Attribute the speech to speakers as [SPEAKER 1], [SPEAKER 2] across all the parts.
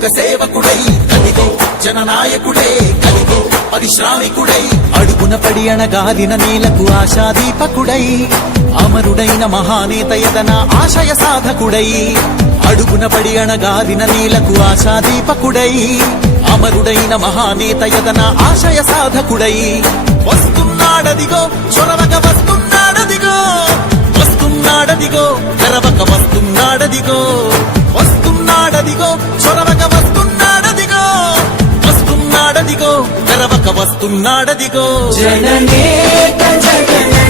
[SPEAKER 1] ఒక సేవకుడై కదిగో జననాయకుడే కలిగో పరిశ్రామికుడై అడుగున పడి అణగాదిన నేలకు ఆశాదీపకుడై అమరుడైన మహానేత ఎదన ఆశయ సాధకుడై అడుగున పడి అణగాదిన నేలకు ఆశాదీపకుడై అమరుడైన మహానేత ఎదన ఆశయ సాధకుడై వస్తున్నాడదిగో చొరవ వస్తున్నాడదిగో.
[SPEAKER 2] జననేత జగనన్న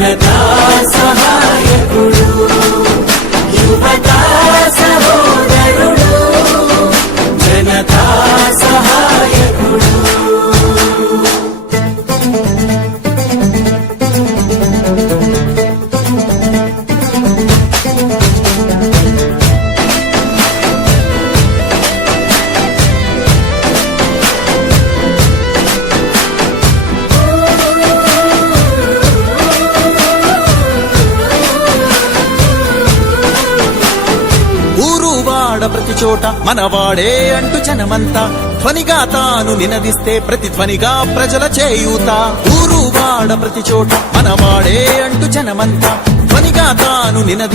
[SPEAKER 2] جنتا سہارا
[SPEAKER 1] ఊరు వాడ ప్రతి చోట మనవాడే అంటూ జనమంతా. ధ్వనిగా తాను నినదిస్తే ప్రతిధ్వనిగా ప్రజల చేయూత. ఊరు వాడ ప్రతి చోట మనవాడే అంటూ జనమంతా. ధ్వనిగా తాను నినది